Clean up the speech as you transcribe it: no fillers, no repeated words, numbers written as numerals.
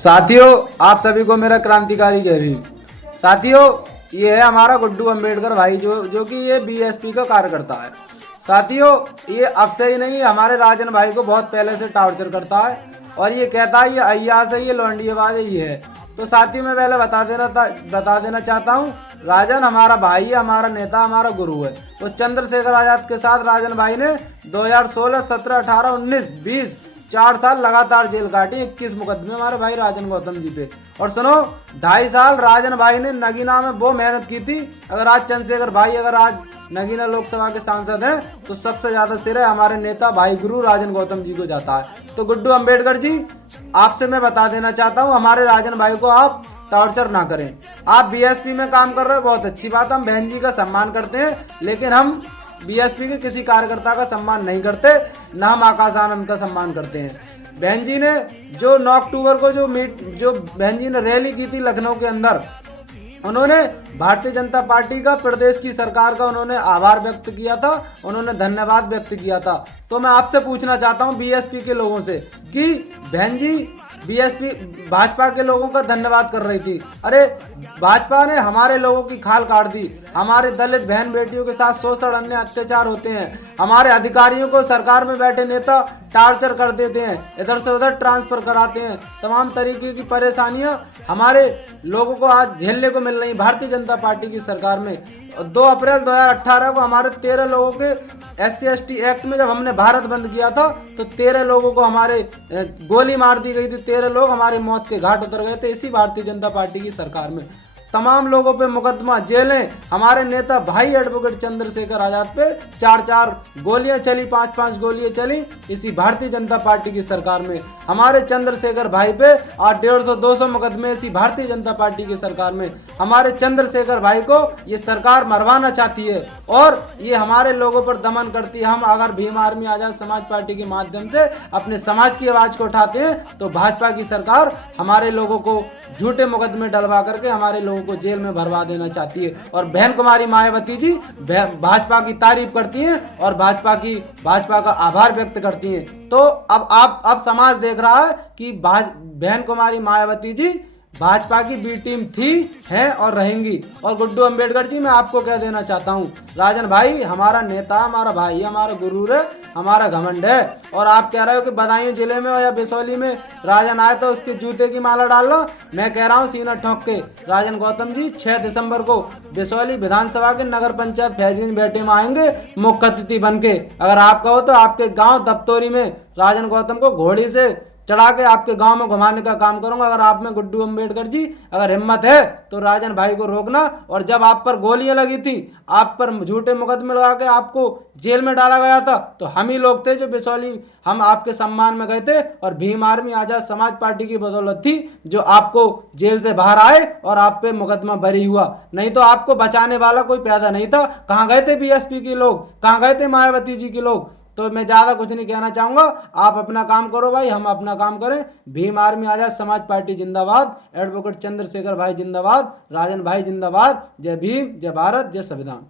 साथियों, आप सभी को मेरा क्रांतिकारी जय भीम। साथियों, ये है हमारा गुड्डू अम्बेडकर भाई जो कि ये बीएसपी का कार्यकर्ता है। साथियों, ये अब से ही नहीं, हमारे राजन भाई को बहुत पहले से टॉर्चर करता है और ये कहता है ये अय्यास है, ये लौंडियाबाज है, ये है। तो साथियों, मैं पहले बता देना चाहता हूँ, राजन हमारा भाई है, हमारा नेता, हमारा गुरु है। तो चंद्रशेखर आजाद के साथ राजन भाई ने 2016, 17, 18, 19, 20 4 साल लगातार जेल काटी, 21 मुकदमे हमारे भाई राजन गौतम जी पे। और सुनो, 2.5 साल राजन भाई ने नगीना में वो मेहनत की थी। अगर आज चंद्रशेखर भाई अगर आज नगीना लोकसभा के सांसद हैं तो सबसे ज्यादा श्रेय हमारे नेता भाई गुरु राजन गौतम जी को जाता है। तो गुड्डू अम्बेडकर जी, आपसे मैं बता देना चाहता हूँ, हमारे राजन भाई को आप टॉर्चर ना करें। आप बीएसपी में काम कर रहे हो, बहुत अच्छी बात, हम बहन जी का सम्मान करते हैं, लेकिन हम बीएसपी के किसी कार्यकर्ता का सम्मान नहीं करते, ना हम आकाश आनंद का सम्मान करते हैं। बहन जी ने जो 9 अक्टूबर को जो बहन जी ने रैली की थी लखनऊ के अंदर, उन्होंने भारतीय जनता पार्टी का, प्रदेश की सरकार का उन्होंने आभार व्यक्त किया था, उन्होंने धन्यवाद व्यक्त किया था। तो मैं आपसे पूछना चाहता हूं बीएसपी के लोगों से कि बहन जी बीएसपी भाजपा के लोगों का धन्यवाद कर रही थी। अरे भाजपा ने हमारे लोगों की खाल काट दी, हमारे दलित बहन बेटियों के साथ शोषण अन्य अत्याचार होते हैं, हमारे अधिकारियों को सरकार में बैठे नेता टार्चर कर देते हैं, इधर से उधर ट्रांसफर कराते हैं, तमाम तरीके की परेशानियां हमारे लोगों को आज झेलने को मिल रही भारतीय जनता पार्टी की सरकार में। 2 अप्रैल 2018 को हमारे 13 लोगों के SC/ST एक्ट में जब हमने भारत बंद किया था तो 13 लोगों को हमारे गोली मार दी गई थी, 13 लोग हमारे मौत के घाट उतर गए थे इसी भारतीय जनता पार्टी की सरकार में। तमाम लोगों पे मुकदमा, जेलें, हमारे नेता भाई एडवोकेट चंद्रशेखर आजाद पे 4-4 गोलियां चली, 5-5 गोलियां चली इसी भारतीय जनता पार्टी की सरकार में। हमारे चंद्रशेखर भाई पे आज 150-200 मुकदमे इसी भारतीय जनता पार्टी की सरकार में। हमारे चंद्रशेखर भाई को ये सरकार मरवाना चाहती है और ये हमारे लोगों पर दमन करती है। हम अगर भीम आर्मी आजाद समाज पार्टी के माध्यम से अपने समाज की आवाज को उठाते हैं तो भाजपा की सरकार हमारे लोगों को झूठे मुकदमे डलवा करके हमारे लोगों को जेल में भरवा देना चाहती है। और बहन कुमारी मायावती जी भाजपा की तारीफ करती हैं और भाजपा का आभार व्यक्त करती हैं। तो अब समाज देख रहा है कि बहन कुमारी मायावती जी भाजपा की बी टीम थी, है और रहेंगी। और गुड्डू अम्बेडकर जी, मैं आपको कह देना चाहता हूँ, राजन भाई हमारा नेता, हमारा भाई, हमारा गुरु है, हमारा घमंड है। और आप कह रहे हो कि बदायूं जिले में या बिसौली में राजन आए तो उसके जूते की माला डाल लो। मैं कह रहा हूँ सीना ठोक के, राजन गौतम जी 6 दिसंबर को बिसौली विधानसभा के नगर पंचायत फैजगंज बैठे में आएंगे मुख्य अतिथि बन के। अगर आप कहो तो आपके गाँव दफ्तौरी में राजन गौतम को घोड़ी से चढ़ा के आपके गांव में घुमाने का काम करूंगा। अगर आप में गुड्डू अम्बेडकर जी अगर हिम्मत है तो राजन भाई को रोकना। और जब आप पर गोलियां लगी थी, आप पर झूठे मुकदमे लगा के आपको जेल में डाला गया था, तो हम ही लोग थे जो बिसौली हम आपके सम्मान में गए थे और भीम आर्मी आजाद समाज पार्टी की बदौलत थी जो आपको जेल से बाहर आए और आप पे मुकदमा बरी हुआ। नहीं तो आपको बचाने वाला कोई पैदा नहीं था। कहाँ गए थे बीएसपी के लोग, कहाँ गए थे मायावती जी के लोग। तो मैं ज्यादा कुछ नहीं कहना चाहूंगा, आप अपना काम करो भाई, हम अपना काम करें। भीम आर्मी आजाद समाज पार्टी जिंदाबाद, एडवोकेट चंद्रशेखर भाई जिंदाबाद, राजन भाई जिंदाबाद। जय भीम, जय भारत, जय संविधान।